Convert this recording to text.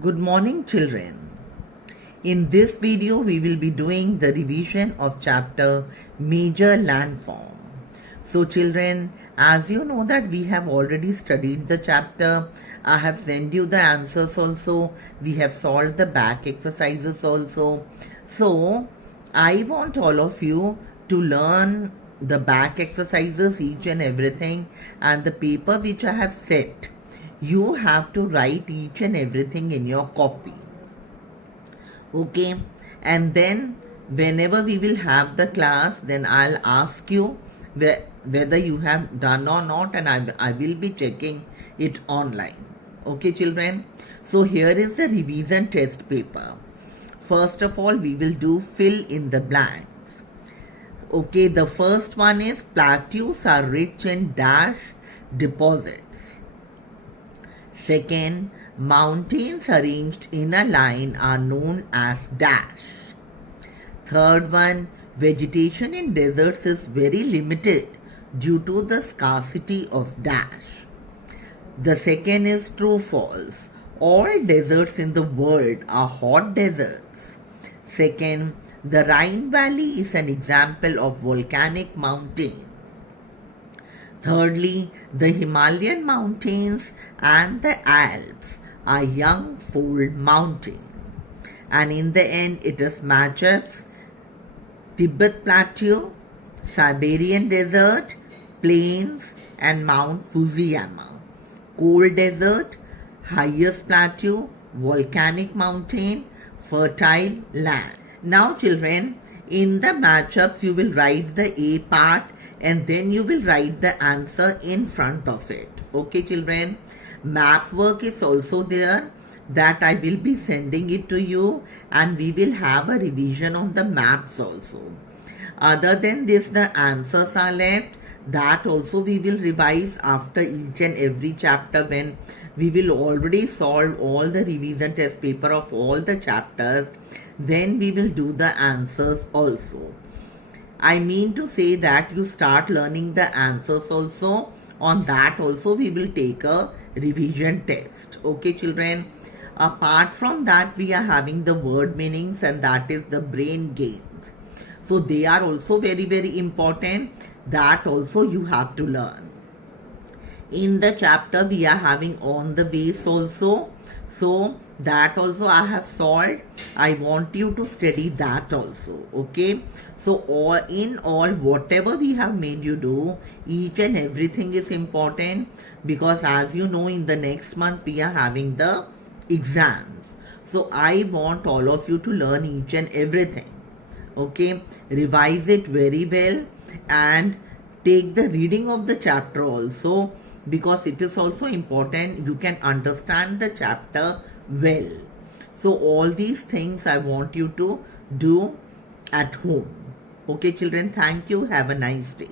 Good morning, children. In this video, we will be doing the revision of chapter Major Landform. So, children, as you know that we have already studied the chapter, I have sent you the answers also. We have solved the back exercises also. So, I want all of you to learn the back exercises, each and everything, and the paper which I have set. You have to write each and everything in your copy. Okay, and then whenever we will have the class, then I'll ask you whether you have done or not, and I will be checking it online. Okay, children. So here is the revision test paper. First of all, we will do fill in the blanks. Okay, the first one is plateaus are rich in dash deposits. Second, mountains arranged in a line are known as dash. Third one, vegetation in deserts is very limited due to the scarcity of dash. The second is true false. All deserts in the world are hot deserts. Second, the Rhine Valley is an example of volcanic mountain. Thirdly, the Himalayan mountains and the Alps are young fold mountains. And in the end, it is matchups Tibet Plateau, Siberian Desert, Plains, and Mount Fusiyama. Cold Desert, highest plateau, volcanic mountain, fertile land. Now, children, in the matchups, you will write the A part and then you will write the answer in front of it. Okay, children? Map work is also there, that I will be sending it to you, and we will have a revision on the maps also. Other than this, the answers are left. That also we will revise after each and every chapter, when we will already solve all the revision test paper of all the chapters. Then we will do the answers also. I mean to say that you start learning the answers also. On that also we will take a revision test. Okay, children? Apart from that, we are having the word meanings, and that is the brain gains. So they are also very, very important. That also you have to learn. In the chapter, we are having on the base also. So that also I have solved. I want you to study that also. Okay. So in all, whatever we have made you do, each and everything is important, because as you know, in the next month we are having the exams. So I want all of you to learn each and everything. Okay. Revise it very well and take the reading of the chapter also, because it is also important you can understand the chapter well. So all these things I want you to do at home. Okay, children, thank you. Have a nice day.